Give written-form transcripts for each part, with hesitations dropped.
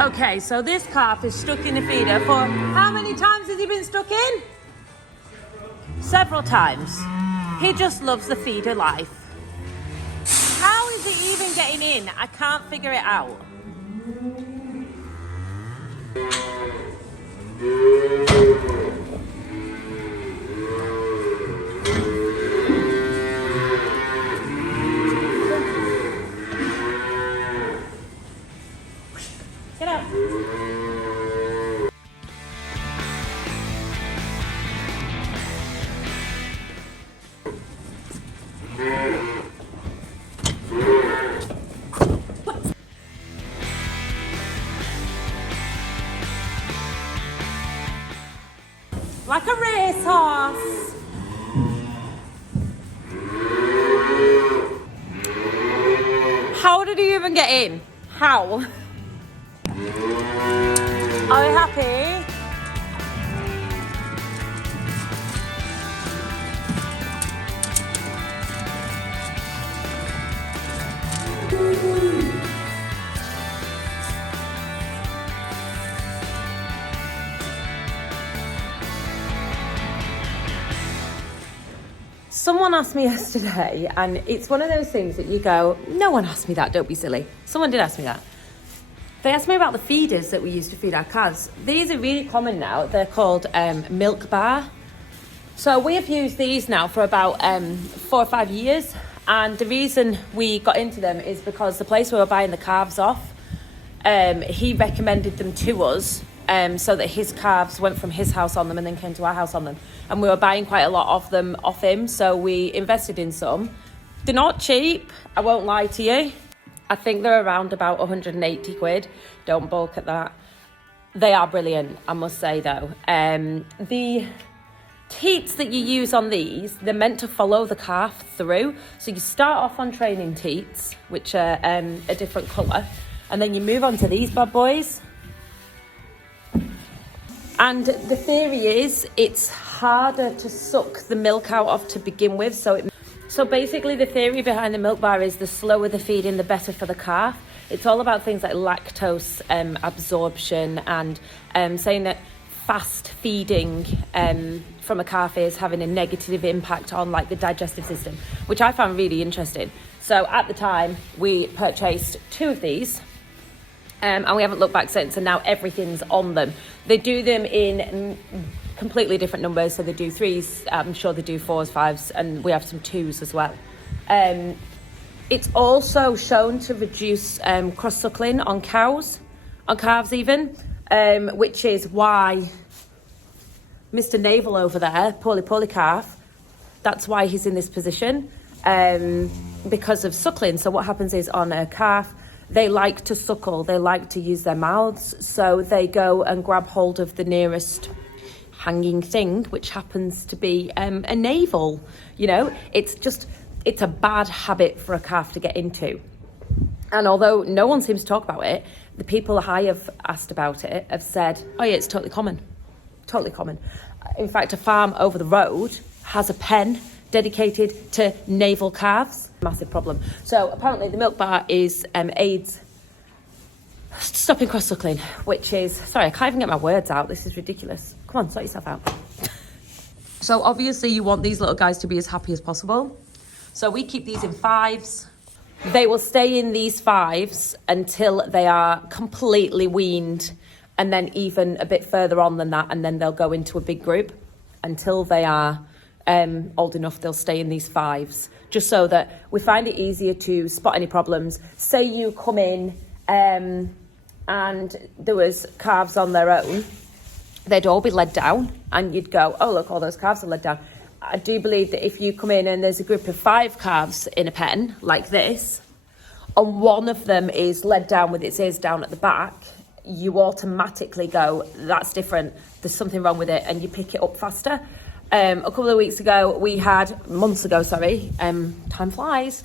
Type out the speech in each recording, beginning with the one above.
Okay, so this calf is stuck in the feeder for how many times has he been stuck in? Several times. He just loves the feeder life. How is he even getting in? I can't figure it out. Get up. Like a racehorse. How did he even get in? How? Are you happy? Someone asked me yesterday, and it's one of those things that you go, no one asked me that, don't be silly. Someone did ask me that. They asked me about the feeders that we use to feed our calves. These are really common now. They're called milkbar. So we have used these now for about 4 or 5 years. And the reason we got into them is because the place we were buying the calves off, he recommended them to us so that his calves went from his house on them and then came to our house on them. And we were buying quite a lot of them off him, so we invested in some. They're not cheap, I won't lie to you. I think they're around about 180 quid. Don't balk at that. They are brilliant, I must say though. The teats that you use on these, they're meant to follow the calf through. So you start off on training teats, which are a different colour, and then you move on to these bad boys. And the theory is it's harder to suck the milk out of to begin with. So basically the theory behind the milk bar is the slower the feeding, the better for the calf. It's all about things like lactose absorption and saying that fast feeding from a calf is having a negative impact on like the digestive system, which I found really interesting. So at the time we purchased 2 of these. And we haven't looked back since, and now everything's on them. They do them in completely different numbers, so they do 3s, I'm sure they do 4s, 5s, and we have some 2s as well. It's also shown to reduce cross-suckling on calves even, which is why Mr. Navel over there, poorly calf, that's why he's in this position, because of suckling. So what happens is on a calf, they like to suckle, they like to use their mouths, so they go and grab hold of the nearest hanging thing, which happens to be a navel. You know, it's a bad habit for a calf to get into. And although no one seems to talk about it, the people I have asked about it have said, oh yeah, it's totally common. In fact, a farm over the road has a pen dedicated to navel calves. Massive problem. So apparently the milk bar is aids stopping cross-suckling, which is, sorry, I can't even get my words out. This is ridiculous. Come on, sort yourself out. So obviously you want these little guys to be as happy as possible. So we keep these in 5s. They will stay in these 5s until they are completely weaned, and then even a bit further on than that, and then they'll go into a big group. Until they are old enough, they'll stay in these 5s, just so that we find it easier to spot any problems. Say you come in and there was calves on their own, they'd all be led down, and you'd go, oh look, all those calves are led down. I do believe that if you come in and there's a group of 5 calves in a pen like this, and one of them is led down with its ears down at the back, you automatically go, that's different, there's something wrong with it, and you pick it up faster. A couple of months ago, time flies,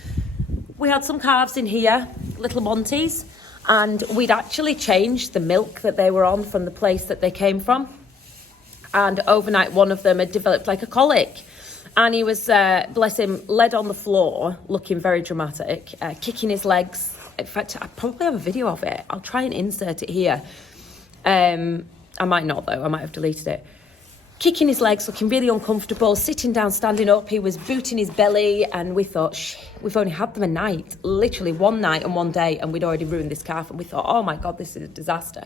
we had some calves in here, little Monties, and we'd actually changed the milk that they were on from the place that they came from. And overnight, one of them had developed like a colic. And he was, bless him, led on the floor, looking very dramatic, kicking his legs, In fact, I probably have a video of it. I'll try and insert it here. I might not though, I might have deleted it. Kicking his legs, looking really uncomfortable, sitting down, standing up. He was booting his belly, and we thought, we've only had them a night, literally one night and one day, and we'd already ruined this calf. And we thought, oh my God, this is a disaster.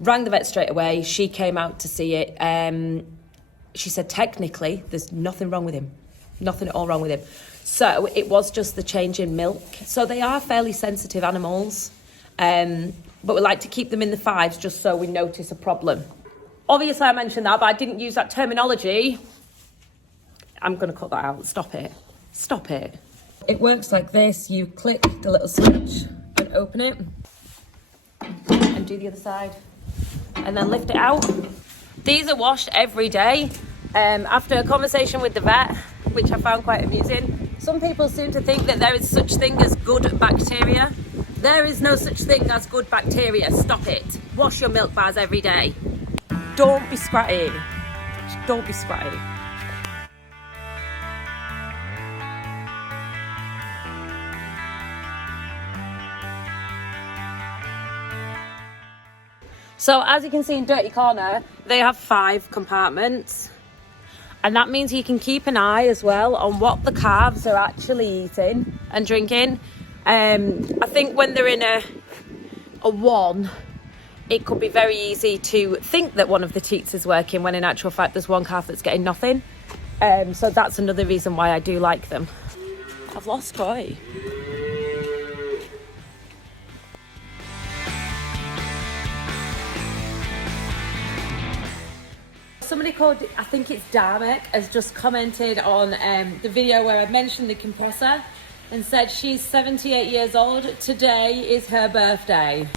Rang the vet straight away. She came out to see it. She said, technically, there's nothing wrong with him. Nothing at all wrong with him. So it was just the change in milk. So they are fairly sensitive animals, but we like to keep them in the 5s just so we notice a problem. Obviously, I mentioned that, but I didn't use that terminology. I'm going to cut that out. Stop it. Stop it. It works like this. You click the little switch and open it. And do the other side. And then lift it out. These are washed every day. After a conversation with the vet, which I found quite amusing, some people seem to think that there is such thing as good bacteria. There is no such thing as good bacteria. Stop it. Wash your milk bars every day. Don't be scratty. Just don't be scratty. So as you can see in Dirty Corner, they have 5 compartments. And that means you can keep an eye as well on what the calves are actually eating and drinking. I think when they're in a 1, it could be very easy to think that one of the teats is working when in actual fact there's one calf that's getting nothing. So that's another reason why I do like them. I've lost Toy. Somebody called, I think it's Darmek, has just commented on the video where I mentioned the compressor and said she's 78 years old. Today is her birthday.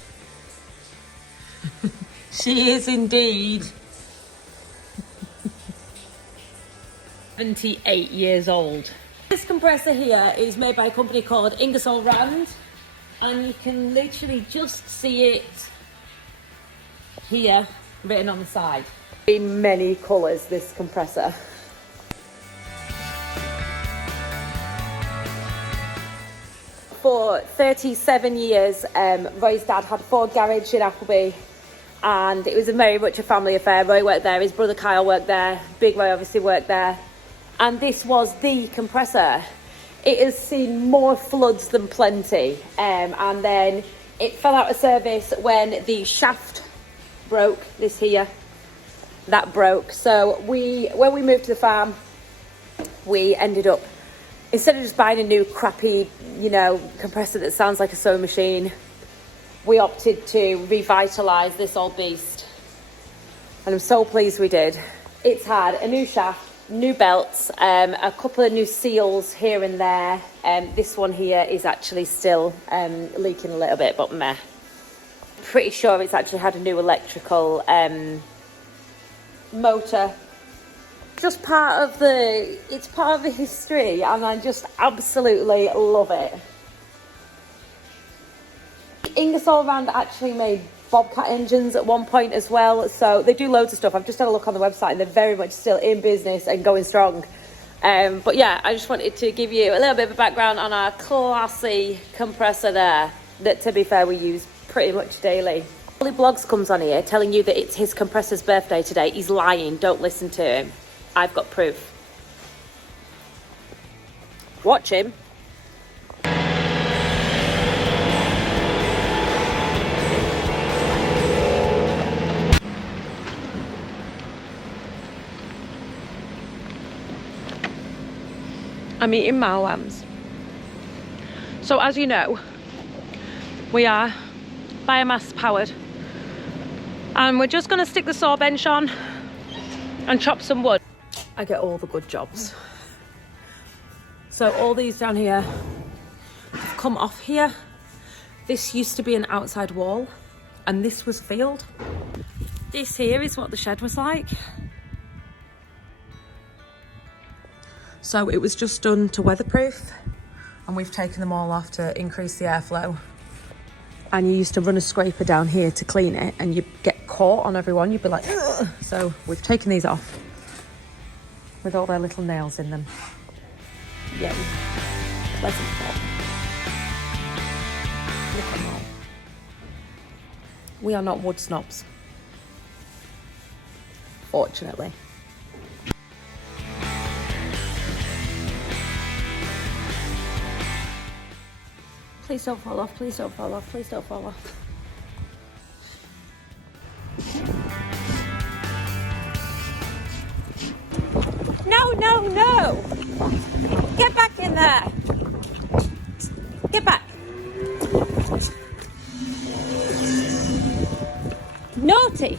She is indeed 78 years old. This compressor here is made by a company called Ingersoll Rand, and you can literally just see it here written on the side. In many colours, this compressor. For 37 years, Roy's dad had a Ford garage in Appleby, and it was very much a family affair. Roy worked there, his brother Kyle worked there, Big Roy obviously worked there, and this was the compressor. It has seen more floods than plenty, and then it fell out of service when the shaft broke, this here. That broke. So when we moved to the farm, we ended up, instead of just buying a new crappy, compressor that sounds like a sewing machine, we opted to revitalise this old beast. And I'm so pleased we did. It's had a new shaft, new belts, a couple of new seals here and there. This one here is actually still leaking a little bit, but meh. Pretty sure it's actually had a new electrical motor. Just part of the history, and I just absolutely love it. Ingersoll Rand actually made Bobcat engines at one point as well, so they do loads of stuff. I've just had a look on the website and they're very much still in business and going strong. But yeah, I just wanted to give you a little bit of a background on our classy compressor there, that to be fair we use pretty much daily. Ollie Blogs comes on here telling you that it's his compressor's birthday today. He's lying. Don't listen to him. I've got proof. Watch him. I'm eating malwams. So as you know, we are biomass powered. And we're just going to stick the saw bench on and chop some wood. I get all the good jobs. So all these down here have come off here. This used to be an outside wall and this was field. This here is what the shed was like. So it was just done to weatherproof, and we've taken them all off to increase the airflow. And you used to run a scraper down here to clean it, and you'd get caught on every one. You'd be like, ugh. So we've taken these off with all their little nails in them. Yay. Pleasant job. Look at that. We are not wood snobs. Fortunately. Please don't fall off, please don't fall off, please don't fall off. No, no, no! Get back in there! Get back! Naughty!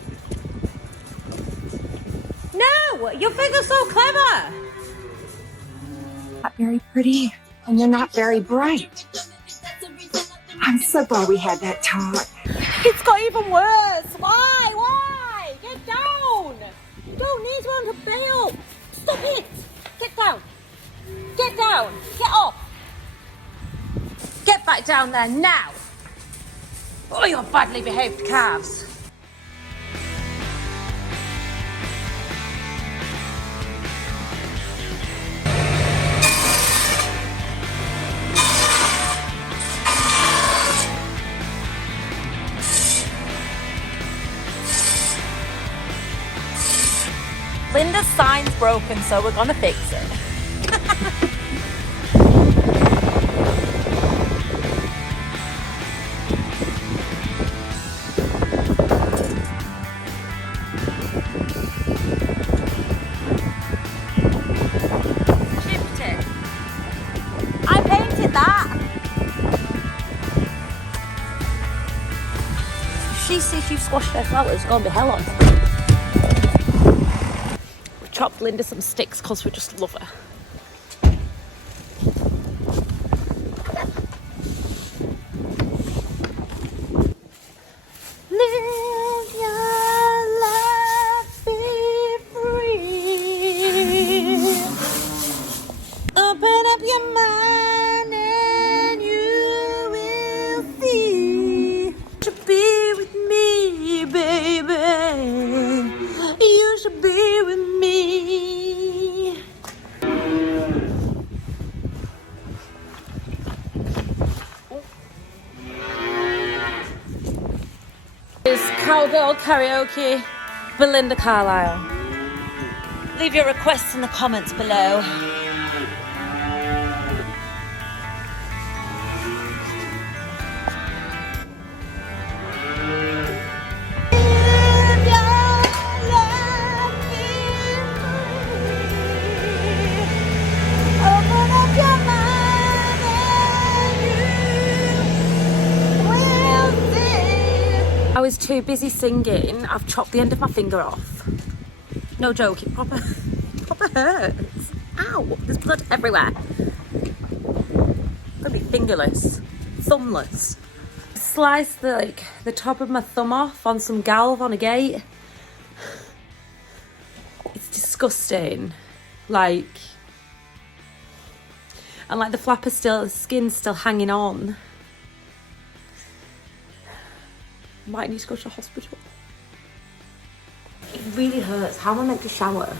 No! Your finger's so clever! Not very pretty, and you're not very bright. I'm so glad we had that talk. It's got even worse! Why? Why? Get down! You don't need one to bail! Stop it! Get down! Get down! Get off! Get back down there now! Oh, you're badly behaved calves! Linda's sign's broken, so we're gonna fix it. Chipped it. I painted that. If she sees you squash her flowers, it's gonna be hell on. Chopped Linda some sticks because we just love her. Live your life, be free. Open up your mind and you will see. To be with me, baby. You should be with me. It's Cowgirl Karaoke, Belinda Carlisle. Leave your requests in the comments below. I was too busy singing. I've chopped the end of my finger off. No joke, it proper hurts. Ow, there's blood everywhere. I'm gonna be fingerless, thumbless. Sliced the top of my thumb off on some galv on a gate. It's disgusting. And the skin's still hanging on. Might need to go to the hospital. It really hurts. How am I meant to shower?